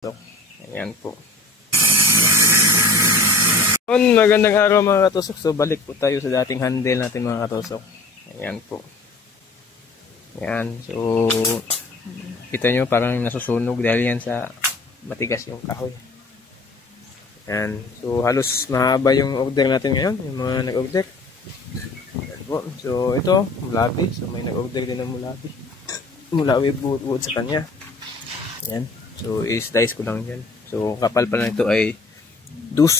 So, ayan po. Magandang araw mga katusok. So balik po tayo sa dating handle natin mga katusok. Ayan po. Ayan. So kita nyo parang nasusunog dahil yan sa matigas yung kahoy. Ayan. So halos mahaba yung order natin ngayon. Yung mga nag-order. Ayan po. So ito, mulabi. So may nag-order din ng mulabi. Mulabi buod sa kanya. Ayan. So is-dice ko lang dyan. So kapal pala nito ay dus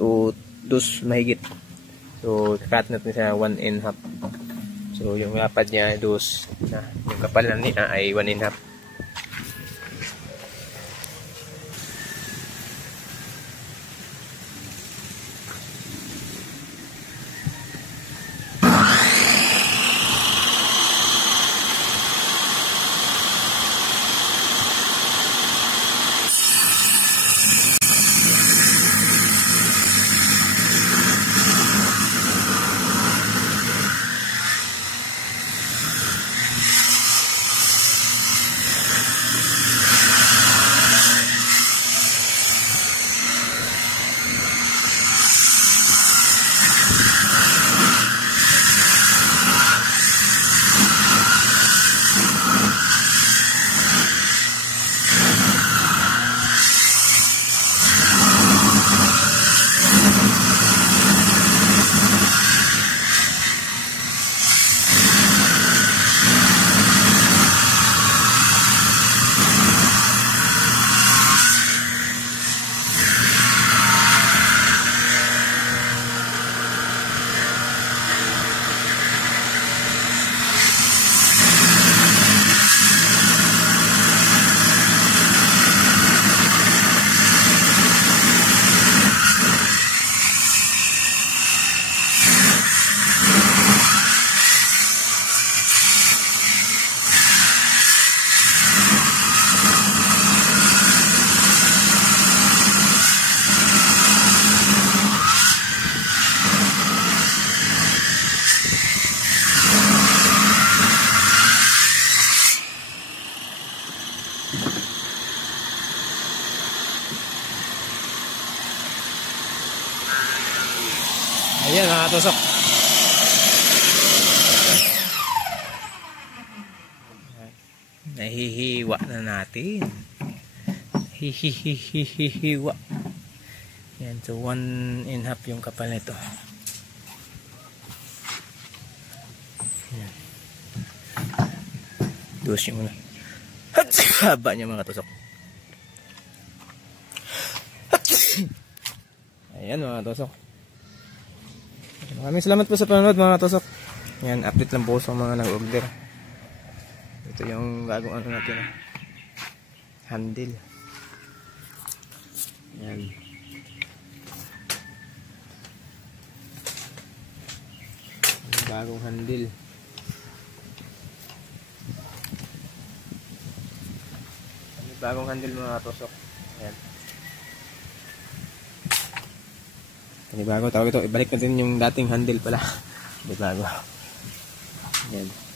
o dus mahigit. So cut natin sa 1.5. So yung lapad niya ay dus na. Yung kapal na niya ay 1.5. Ayan mga katusok. Nahihiwa na natin. Hihihihihiwa. Yan. So 1.5 yung kapal nito. Yan. Dos yung muna. Haba niya mga katusok. Ayan mga katusok. Maraming salamat po sa panonood mga katusok. Yan, update lang po sa mga nag-order. Ito yung bagong ano natin. Handle. Yan. Bagong handle. Bagong handle mga katusok. Yan. Panibago tawag ito. Ibalik natin yung dating handle pala. Panibago. Yan.